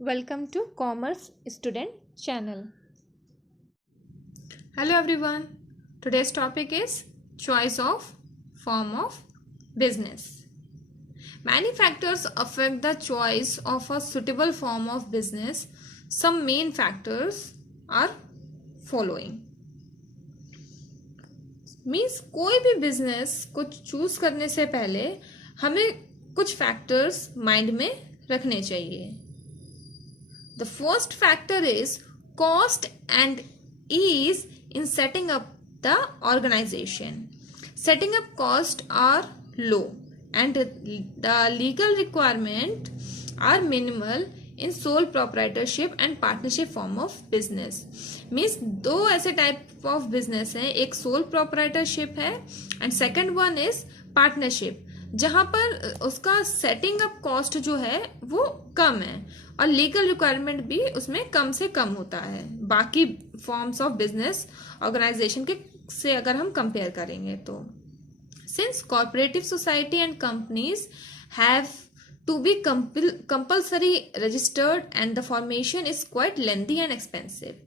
Welcome to Commerce Student channel. Hello everyone. Today's topic is choice of form of business. Many factors affect the choice of a suitable form of business. Some main factors are following. Means कोई भी business को choose करने से पहले हमें कुछ factors mind में रखने चाहिए. The first factor is cost and ease in setting up the organization. Setting up costs are low and the legal requirement are minimal in sole proprietorship and partnership form of business. Means दो ऐसे type of business हैं, एक sole proprietorship है and second one is partnership, जहां पर उसका setting up cost जो है वो कम है और लीगल रिक्वायरमेंट भी उसमें कम से कम होता है बाकी फॉर्म्स ऑफ बिजनेस ऑर्गेनाइजेशन के से अगर हम कंपेयर करेंगे तो. Since corporative society and companies have to be compulsory registered and the formation is quite lengthy and expensive.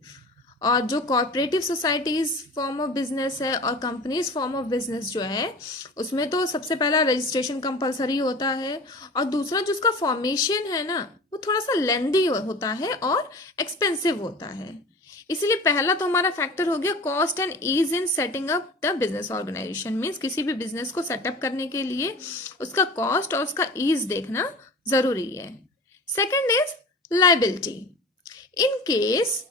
और जो corporative societies form of business है और कंपनीज फॉर्म ऑफ बिजनेस जो है उसमें तो सबसे पहला रजिस्ट्रेशन कंपलसरी होता है और दूसरा जो उसका फॉर्मेशन है ना वो थोड़ा सा लेंदी होता है और एक्सपेंसिव होता है. इसलिए पहला तो हमारा फैक्टर हो गया cost and ease in setting up the business organisation. Means किसी भी बिजनेस को सेटअप करने के लिए उसका कॉस्ट और उसका ईज देखना जरूरी है. Second is liability. In case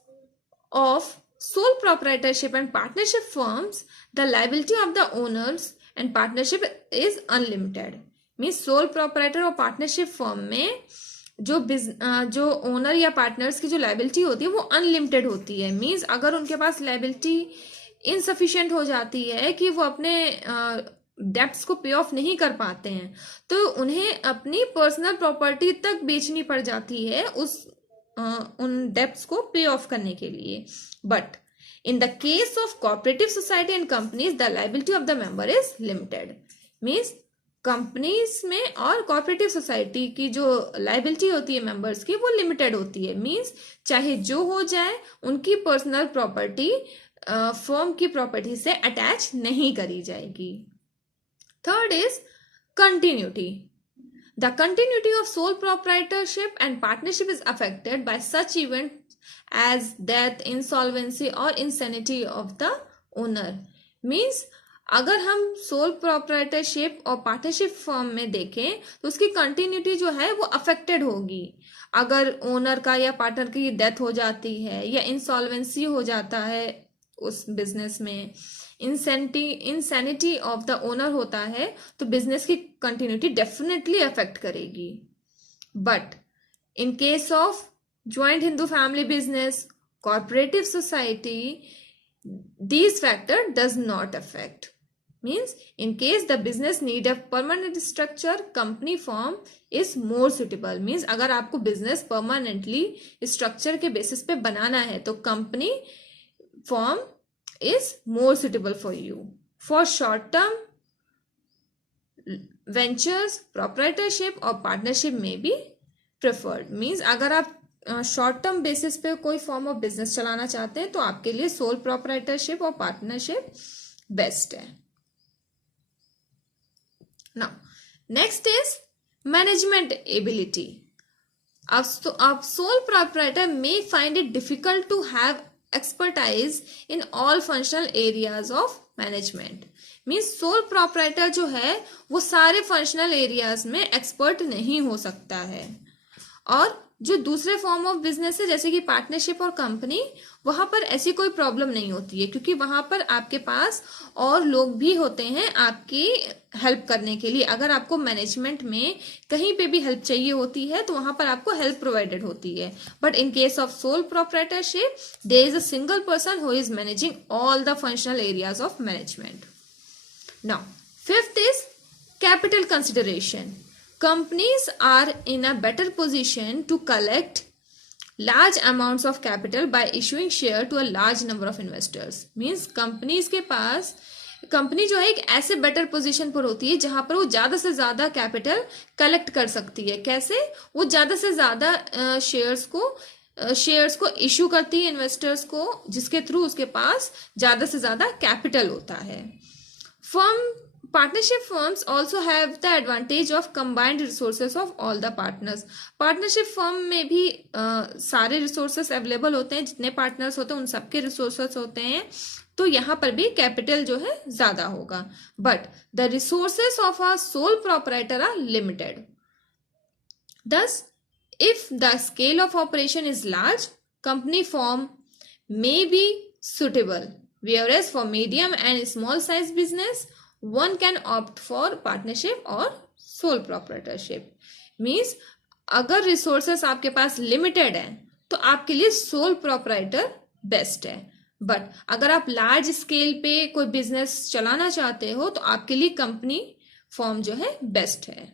of sole proprietorship and partnership firms, the liability of the owners and partnership is unlimited. Means sole proprietor और partnership firm में जो ओनर या पार्टनर्स की जो लाइबिलिटी होती है वो अनलिमिटेड होती है. मीन्स अगर उनके पास लाइबिलिटी इनसफिशिएंट हो जाती है कि वो अपने डेब्ट्स को पे ऑफ नहीं कर पाते हैं तो उन्हें अपनी पर्सनल प्रॉपर्टी तक बेचनी पड़ जाती है उन डेब्ट्स को पे ऑफ करने के लिए. But in the case of cooperative society and companies the liability of the member is limited. Means companies में और कोऑपरेटिव सोसाइटी की जो लायबिलिटी होती है मेंबर्स की वो लिमिटेड होती है. मीन्स चाहे जो हो जाए उनकी पर्सनल प्रॉपर्टी फर्म की प्रॉपर्टी से अटैच नहीं करी जाएगी. Third is continuity. The continuity of sole proprietorship and partnership is affected by such events as death, insolvency or insanity of the owner. Means अगर हम सोल प्रोप्राइटरशिप और partnership firm में देखें तो उसकी कंटिन्यूटी जो है वो अफेक्टेड होगी. अगर ओनर का या पार्टनर की डेथ हो जाती है या इंसॉल्वेंसी हो जाता है उस बिजनेस में, इंसैनिटी ऑफ द ओनर होता है तो बिजनेस की कंटिन्यूटी डेफिनेटली अफेक्ट करेगी. But in case of joint Hindu family business, corporative society, these factor does not affect. Means in case the business need a permanent structure, company form is more suitable. Means अगर आपको business permanently structure के basis पे बनाना है तो company form is more suitable for you. For short term ventures, proprietorship or partnership may be preferred. Means अगर आप short term basis पे कोई फॉर्म ऑफ बिजनेस चलाना चाहते हैं तो आपके लिए सोल प्रोप्राइटरशिप और पार्टनरशिप बेस्ट है. Now next is management ability. अब sole proprietor may find it difficult to have expertise in all functional areas of management. Means sole proprietor जो है वो सारे फंक्शनल एरियाज में एक्सपर्ट नहीं हो सकता है. और जो दूसरे फॉर्म ऑफ बिजनेस है जैसे कि पार्टनरशिप और कंपनी, वहां पर ऐसी कोई प्रॉब्लम नहीं होती है क्योंकि वहां पर आपके पास और लोग भी होते हैं आपकी हेल्प करने के लिए. अगर आपको मैनेजमेंट में कहीं पे भी हेल्प चाहिए होती है तो वहां पर आपको हेल्प प्रोवाइडेड होती है. But in case of sole proprietorship there is a single person who is managing all the functional areas of management. Now fifth is capital consideration. Companies are in a better position to collect large amounts of capital by issuing share to a large number of investors. Means companies के पास company जो है एक ऐसे better position पर होती है जहां पर वो ज्यादा से ज्यादा कैपिटल कलेक्ट कर सकती है। कैसे? वो ज्यादा से ज्यादा शेयर्स को इश्यू करती है इन्वेस्टर्स को, जिसके थ्रू उसके पास ज्यादा से ज्यादा कैपिटल होता है। Partnership firms also have the advantage of combined resources of all the partners. Partnership firm में भी सारे रिसोर्सेस अवेलेबल होते हैं, जितने पार्टनर्स होते हैं उन सबके रिसोर्सेस होते हैं, तो यहाँ पर भी कैपिटल जो है ज्यादा होगा। But the resources of a sole proprietor are limited. Thus, if the scale of operation is large, company form may be suitable, whereas for medium and small size business, one can opt for partnership or sole proprietorship. Means अगर resources आपके पास limited है तो आपके लिए sole proprietor best है, but अगर आप large scale पे कोई बिजनेस चलाना चाहते हो तो आपके लिए कंपनी फॉर्म जो है बेस्ट है।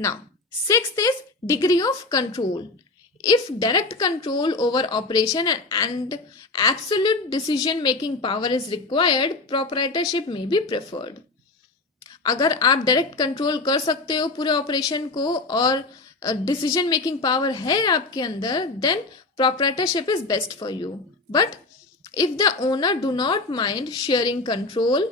Now sixth is degree of control. If direct control over operation and absolute decision making power is required, proprietorship may be preferred. अगर आप डायरेक्ट कंट्रोल कर सकते हो पूरे ऑपरेशन को और डिसीजन मेकिंग पावर है आपके अंदर, then proprietorship is best for you. But if the owner do not mind sharing control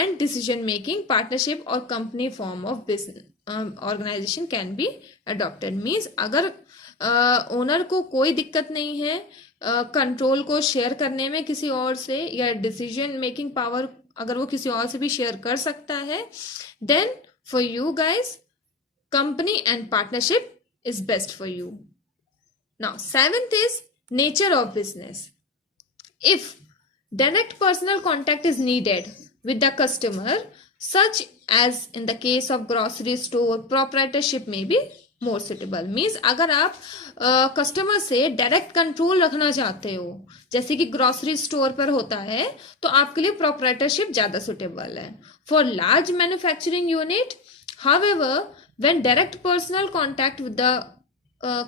and decision making, partnership or company form of business organisation can be adopted. Means अगर owner को कोई दिक्कत नहीं है control को share करने में किसी और से, या डिसीजन मेकिंग पावर अगर वो किसी और से भी शेयर कर सकता है, then for you guys company and partnership is best for you. Now seventh is nature of business. If direct personal contact is needed with the customer, such as in the case of grocery store, proprietorship may be more suitable. Means अगर आप customer से direct control रखना चाहते हो, जैसे कि grocery store पर होता है, तो आपके लिए प्रोप्राइटरशिप ज्यादा सुटेबल है. For large manufacturing unit, however, when direct personal contact with the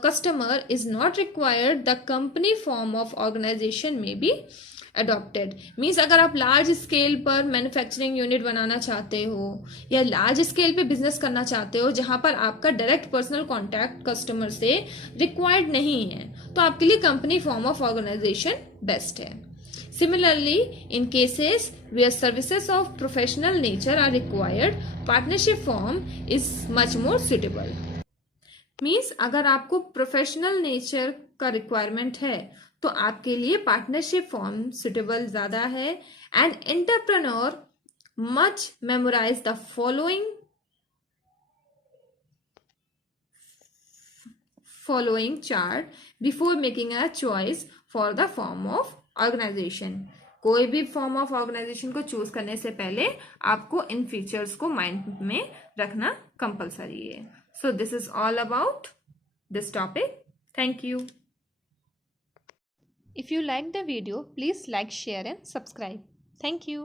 customer is not required, the company form of organization may be adopted. Means अगर आप लार्ज स्केल पर मैन्युफैक्चरिंग यूनिट बनाना चाहते हो या लार्ज स्केल पे business करना चाहते हो जहां पर आपका डायरेक्ट पर्सनल कॉन्टैक्ट कस्टमर से रिक्वायर्ड नहीं है, तो आपके लिए company form of organisation best है. Similarly, in cases where services of professional nature are required, partnership form is much more suitable. Means अगर आपको प्रोफेशनल नेचर का रिक्वायरमेंट है तो आपके लिए पार्टनरशिप फॉर्म सुटेबल ज्यादा है. And entrepreneur much memorise the following chart before making a choice for the form of organisation. कोई भी फॉर्म ऑफ ऑर्गेनाइजेशन को चूज करने से पहले आपको इन फीचर्स को माइंड में रखना कंपलसरी है. So this is all about this topic. Thank you. If you like the video, please like, share and subscribe. Thank you.